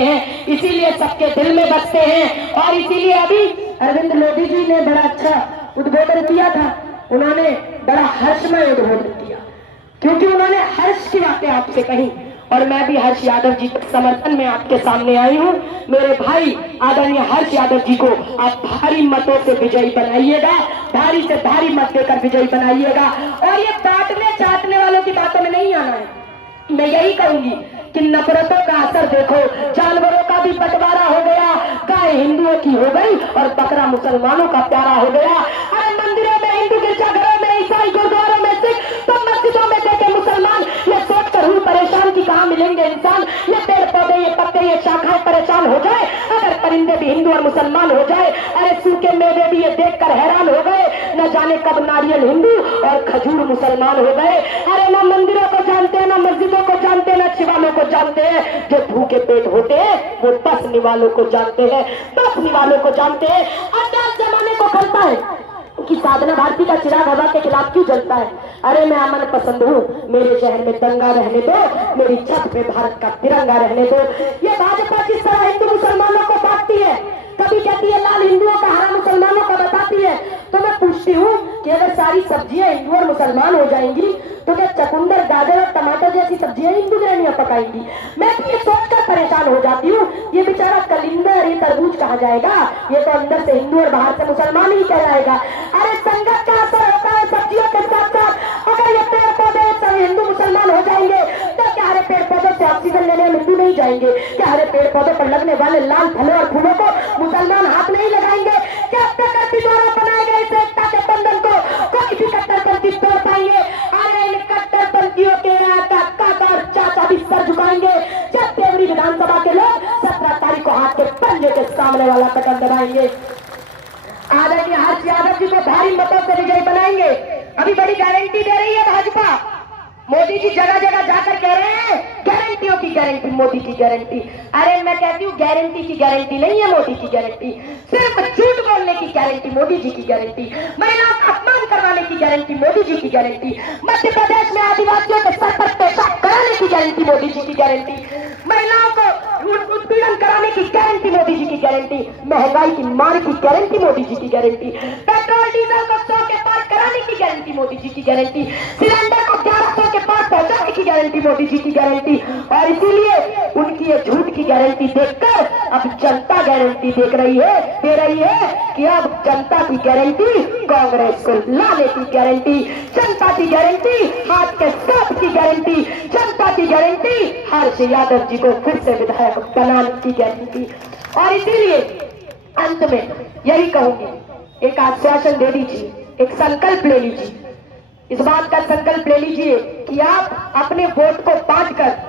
हैं, इसीलिए सबके दिल में बसते हैं। और इसीलिए अभी अरविंद लोधी जी ने बड़ा अच्छा उद्बोधन किया था, उन्होंने बड़ा हर्षमय उद्बोधन किया, क्योंकि उन्होंने हर्ष की बातें आपसे कही। और मैं भी हर्ष यादव जी के समर्थन में आपके सामने आई हूँ। मेरे भाई आदरणीय हर्ष यादव जी को आप भारी मतों से विजयी बनाइएगा, भारी से भारी मत देकर विजयी बनाइएगा। और ये बांटने चाटने वालों की बातों में नहीं आना है। मैं यही कहूंगी कि नफरतों का असर देखो, जानवरों का भी बंटवारा हो गया, गाय हिंदुओं की हो गई और बकरा मुसलमानों का प्यारा हो गया। अरे मंदिरों में हिंदू, गिरजाघरों में ईसाई, गुरुद्वारों में सिख, तो मस्जिदों में देखे मुसलमान। ये सोचकर हूँ परेशान की कहाँ मिलेंगे इंसान। ये पेड़ पौधे, ये पत्ते, ये शाखाएं परेशान हो जाए अगर परिंदे भी हिंदू और मुसलमान हो जाए। अरे सूखे मेवे भी ये देखकर हैरान हो गए, न जाने कब नारियल हिंदू और खजूर मुसलमान हो गए। अरे न मंदिरों को जानते हैं, न मस्जिदों को जानते हैं, न शिवालों को जानते हैं। जो भूखे पेट होते हैं वो दस निवालों को जानते हैं, दस निवालों को जानते हैं। अज्ञान जमाने को खलता है कि साधना भारती का चिराग हवा के खिलाफ क्यों जलता है। अरे मैं अमन पसंद हूँ, मेरे शहर में दंगा रहने दो, मेरी छत पे भारत का तिरंगा रहने दो। ये भाजपा किस तरह हिंदू मुसलमानों को बांटती है, कभी कहती है लाल हिंदुओं का, हरा मुसलमानों का बताती है। तो मैं पूछती हूँ कि अगर सारी सब्जियां हिंदू और मुसलमान हो जाएंगी तो क्या चकुंदर, गाजर और टमाटर जैसी सब्जियां हिंदू गृहणियां पकाएंगी। मैं तो ये सोचकर परेशान हो जाती हूँ, ये बेचारा कलिंदर, ये तरबूज कहा जाएगा, ये तो अंदर से हिंदू और बाहर से मुसलमान ही कहलाएगा। अरे संगत का असर होता है सब्जियों के साथ साथ। अगर ये पेड़ पौधे सब हिंदू मुसलमान हो जाएंगे तो क्या हरे पेड़ पौधों से ऑक्सीजन लेने में हिंदू नहीं जाएंगे? क्या हरे पेड़ पौधों पर लगने वाले लाल फलों और फूलों को मुसलमान हाथ नहीं लगाएंगे? क्या प्रकृति द्वारा बनाए गए इस एकता के बंधन को कोई भी कट्टरपंथी तोड़ पाएंगे? अरे इन कट्टरपंथियों के काका और चाचा भी सर झुकाएंगे जब देवरी विधानसभा के लोग 17 तारीख को हाथ के पंजे के सामने वाला कदम दबाएंगे। आदरणीय हर्ष यादव जी को भारी मतों से विजयी बनाएंगे। अभी बड़ी गारंटी दे रही है भाजपा, मोदी जी जगह जगह जाकर कह रहे हैं गारंटियों की गारंटी, मोदी की गारंटी। अरे मैं कहती हूँ गारंटी की गारंटी नहीं है मोदी की गारंटी, सिर्फ झूठ बोलने की गारंटी मोदी जी की गारंटी, महिलाओं का अपमान करवाने की गारंटी मोदी जी की गारंटी, मध्य प्रदेश में आदिवासियों के सर पर पेशाब कराने की गारंटी मोदी जी की गारंटी, महिलाओं को उत्पीड़न कराने की गारंटी मोदी जी की गारंटी, महंगाई की मार की गारंटी मोदी जी की गारंटी, पेट्रोल डीजल को 100 के पार कराने की गारंटी मोदी जी की गारंटी, सिलेंडर को 1100 के पास पहुंचाने की गारंटी मोदी जी की गारंटी। और इसीलिए उनकी ये झूठ की गारंटी देखकर अब जनता गारंटी दे रही है कि अब जनता की गारंटी कांग्रेस को लाने की गारंटी, जनता की गारंटी हाथ के साथ की गारंटी, जनता की गारंटी हर्ष यादव जी को फिर से विधायक बनाने की गारंटी। और इसीलिए अंत में यही कहूंगी, एक आश्वासन दे दीजिए, एक संकल्प ले लीजिए, इस बात का संकल्प ले लीजिए कि आप अपने वोट को बांटकर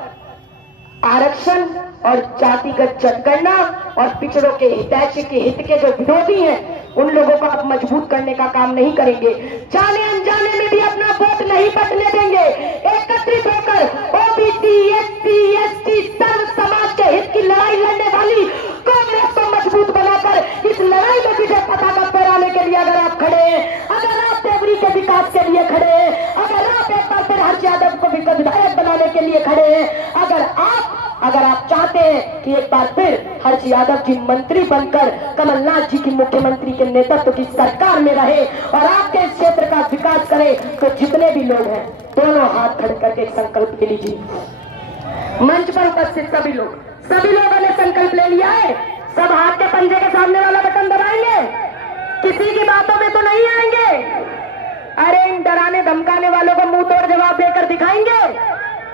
आरक्षण और जातिगत जनगणना और पिछड़ों के हितैषी के हित के जो विरोधी हैं उन लोगों को आप मजबूत करने का काम नहीं करेंगे। जाने अनजाने में भी अपना वोट नहीं बटने देंगे। एकत्रित होकर ओबीसी, एससी, एसटी सर्व समाज के हित की लड़ाई लड़ने वाली कांग्रेस को मजबूत बनाकर इस लड़ाई में विजय पताका फहराने के लिए अगर आप खड़े हैं, अगर आप देवरी के विकास के लिए खड़े हैं, अगर आप एक बार फिर हर्ष यादव को विधायक बनाने के लिए खड़े हैं, अगर आप चाहते हैं कि एक बार फिर हर्ष यादव जी मंत्री बनकर कमलनाथ जी की मुख्यमंत्री के नेतृत्व की सरकार में रहे और आपके इस क्षेत्र का विकास करे, तो जितने भी लोग हैं दोनों हाथ खड़े करके एक संकल्प ले लीजिए। मंच पर उपस्थित सभी लोगों ने संकल्प ले लिया है, सब हाथ के पंजे के सामने वाला बटन दबाएंगे, किसी की बातों में तो नहीं आएंगे। अरे इन डराने धमकाने वालों को मुंह तोड़ जवाब देकर दिखाएंगे।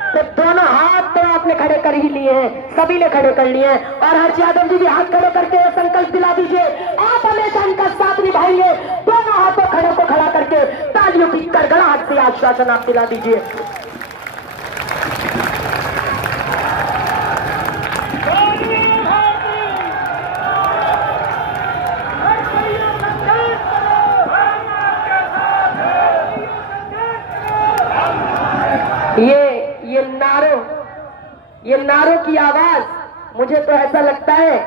तो दोनों हाथ तो आपने खड़े कर ही लिए हैं, सभी ने खड़े कर लिए हैं। और हर्ष यादव जी भी हाथ खड़े करके संकल्प दिला दीजिए, आप हमेशा इनका साथ निभाएंगे। दोनों हाथों खड़े को खड़ा करके तालियों की गड़गड़ाहट से आश्वासन आप दिला दीजिए। ये नारों की आवाज, मुझे तो ऐसा लगता है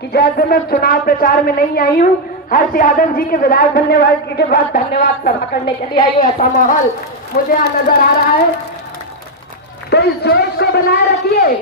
कि जैसे मैं चुनाव प्रचार में नहीं आई हूँ, हर्ष यादव जी के विधायक धन्यवाद के बाद धन्यवाद सभा करने के लिए आई हूँ, ऐसा माहौल मुझे नजर आ रहा है। तो इस जोश को बनाए रखिए,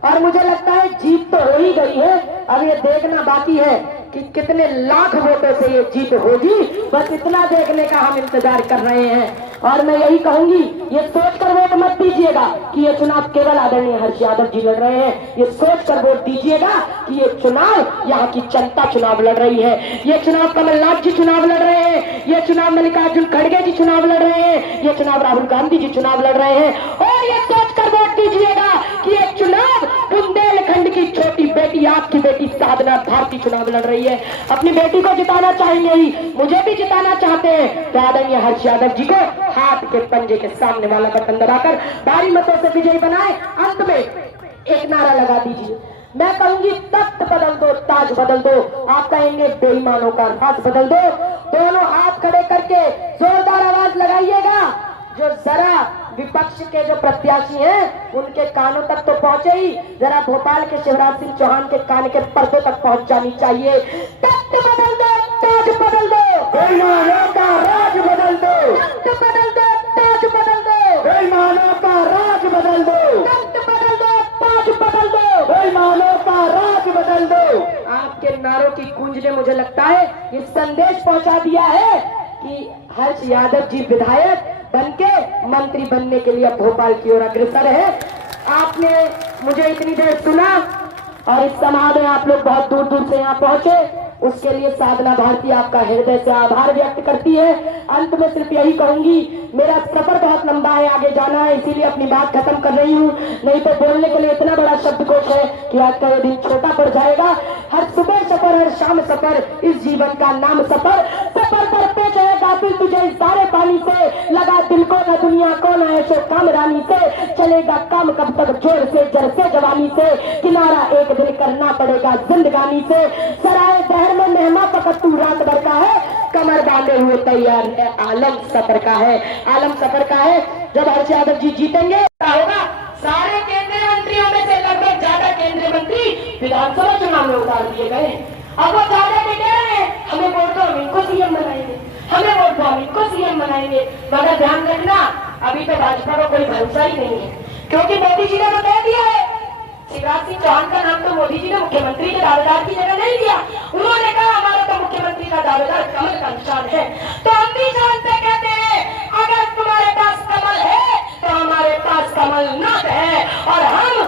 और मुझे लगता है जीत तो हो ही गई है। अब ये देखना बाकी है कि कितने लाख वोटों से ये जीत होगी, बस इतना देखने का हम इंतजार कर रहे हैं। और मैं यही कहूंगी, ये सोचकर वोट मत दीजिएगा कि ये चुनाव केवल आदरणीय हर्ष यादव जी लड़ रहे हैं। ये सोचकर वोट दीजिएगा कि ये चुनाव यहाँ की जनता चुनाव लड़ रही है। ये चुनाव कमलनाथ जी चुनाव लड़ रहे हैं, ये चुनाव मल्लिकार्जुन खड़गे जी चुनाव लड़ रहे हैं, ये चुनाव राहुल गांधी जी चुनाव लड़ रहे हैं। और ये सोचकर वोट दीजिएगा कि ये चुनाव बुंदेलखंड की छोटी बेटी, आपकी बेटी साधना भारती चुनाव लड़ रही है। अपनी बेटी को जिताना चाहेंगे ही, मुझे भी जिताना चाहते हैं, तो आदरणीय हर्ष यादव जी को हाथ के पंजे के सामने वाला बटन दबाकर भारी मतों से विजयी बनाए। अंत में एक नारा लगा दीजिए, मैं कहूंगी तख्त बदल दो, ताज बदल दो, आप कहेंगे बेईमानों का राज बदल दो। दोनों हाथ खड़े करके जोरदार आवाज लगाइएगा। जो जरा विपक्ष के जो प्रत्याशी हैं उनके कानों तक तो पहुंचे ही, जरा भोपाल के शिवराज सिंह चौहान के कान के पर्दों तक पहुंच जानी चाहिए। तख्त बदल दो, ताज बदल दो, बेईमानों का राज बदल दो, तख्त बदल दो, ताज बदल दो, बेईमानों का राज बदल दो, तख्त बदल दो, ताज बदल दो, बेईमानों का राज बदल दो। आपके नारों की गूंज ने मुझे लगता है ये संदेश पहुंचा दिया है कि हर्ष यादव जी विधायक बनके मंत्री बनने के लिए भोपाल की ओर अग्रसर है। आपने मुझे इतनी देर सुना और इस समाज में आप लोग बहुत दूर दूर से यहाँ पहुंचे, उसके लिए साधना भारती आपका हृदय से आभार व्यक्त करती है। अंत में सिर्फ यही कहूंगी, मेरा सफर बहुत लंबा है, आगे जाना है, इसीलिए अपनी बात खत्म कर रही हूँ। नहीं तो बोलने के लिए इतना बड़ा शब्दकोश है कि आज का ये दिन छोटा पड़ जाएगा। हर सुबह सफर, हर शाम सफर, इस जीवन का नाम सफर। सफर करते चले गाफिल तुझे इस सारे पानी से, लगा दिल को न दुनिया को न ऐशो काम रानी से, चलेगा काम कब तक जोर से जर से जवानी से, किनारा एक दिन करना पड़ेगा जिंदगानी से। सराय शहर में मेहमा फकत तू रात भर का है, कमर बांधे हुए तैयार है, आलम सफर का है, आलम सफर का है। जब हर्ष यादव जी जीतेंगे होगा, सारे केंद्रीय मंत्रियों में से लगभग ज्यादा केंद्रीय मंत्री विधानसभा चुनाव में उतार दिए गए। अब वो ज्यादा के कह रहे हैं हमें वोट दो, हम इनको सीएम बनाएंगे, हमें वोट दो, हम इनको सीएम बनाएंगे। मगर ध्यान रखना, अभी तो भाजपा का कोई भरोसा ही नहीं है, क्योंकि मोदी जी ने तो कह दिया है, शिवराज सिंह चौहान का नाम तो मोदी जी ने मुख्यमंत्री के दावेदार की जगह नहीं दिया। उन्होंने कहा हमारा तो मुख्यमंत्री का दावेदार कमल का निशान है। तो हम भी जानते कहते हैं, अगर तुम्हारे पास कमल है तो हमारे पास कमलनाथ है, और हम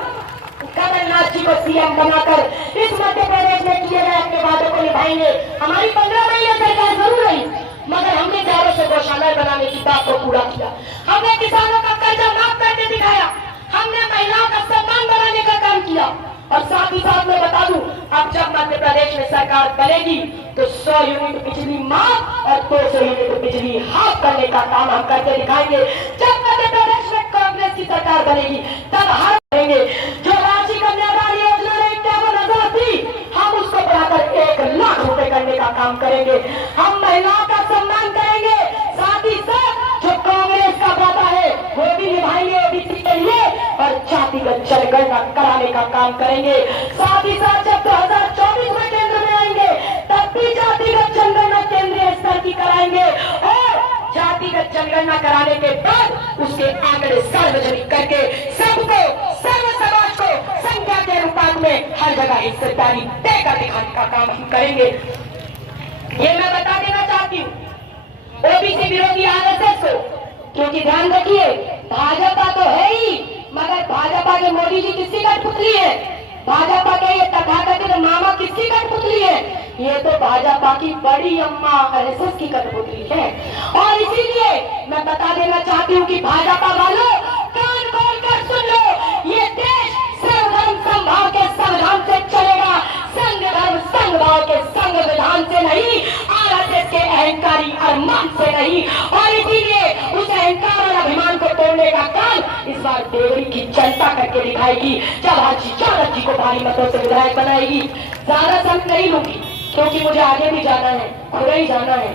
कमलनाथ जी को सीएम बनाकर इस मध्य प्रदेश में किए गए अपने वादों को निभाएंगे। हमारी 15 महीने सरकार जरूर रही, मगर हमने चारों से गौशाला बनाने की बात को पूरा किया। हमने किसानों का कर्जा माफ करके दिखाया, हमने महिलाओं का सम्मान बढ़ाने का काम किया। और साथ ही साथ मैं बता दूं, अब जब मध्य प्रदेश में सरकार बनेगी तो 100 यूनिट बिजली माफ और 200 यूनिट बिजली हाफ करने का काम हम करके दिखाएंगे। जब मध्य प्रदेश में कांग्रेस की सरकार बनेगी तब हम करेंगे। जो राशि कन्यादान योजना ने 51,000 थी, हम उसको बढ़ाकर 1 लाख रुपए करने का काम करेंगे। हम महिलाओं का सम्मान करेंगे, साथ ही साथ जो कांग्रेस का वादा है वो भी निभाएंगे ओबीसी के लिए, और जातिगत जनगणना कराने का काम करेंगे। साथ ही साथ जब 2024 में केंद्र में आएंगे तब भी जातिगत जनगणना केंद्रीय स्तर की कराएंगे, और जातिगत जनगणना कराने के बाद उसके आंकड़े सार्वजनिक करके सबको, सर्व समाज को संख्या के अनुपात में हर जगह हिस्सेदारी तय कर दिखाने का काम हम करेंगे। ये मैं बता देना चाहती हूँ ओबीसी विरोधी आरएसएस को, क्योंकि ध्यान रखिए भाजपा तो है ही, मगर भाजपा के मोदी जी किसकी कठपुतली है? भाजपा के ये तथाकथित मामा किसकी कठपुतली है? ये तो भाजपा की बड़ी अम्मा आरएसएस की कठपुतली है। और इसीलिए मैं बता देना चाहती हूँ कि भाजपा वालों कान खोलकर सुन लो, ये देश सर्वधर्म समभाव के संविधान से चलेगा, संघ धर्म संघभाव के संविधान से नहीं, आरएसएस के अहंकारी अरमान से नहीं। और इसीलिए उस अहंकार और अभिमान को तोड़ने का काम इस बार देवरी की जनता करके दिखाएगी, जब हर्ष यादव जी को भारी मतों से विधायक बनाएगी। ज्यादा समय नहीं लूंगी क्योंकि मुझे आगे भी जाना है, खुद ही जाना है।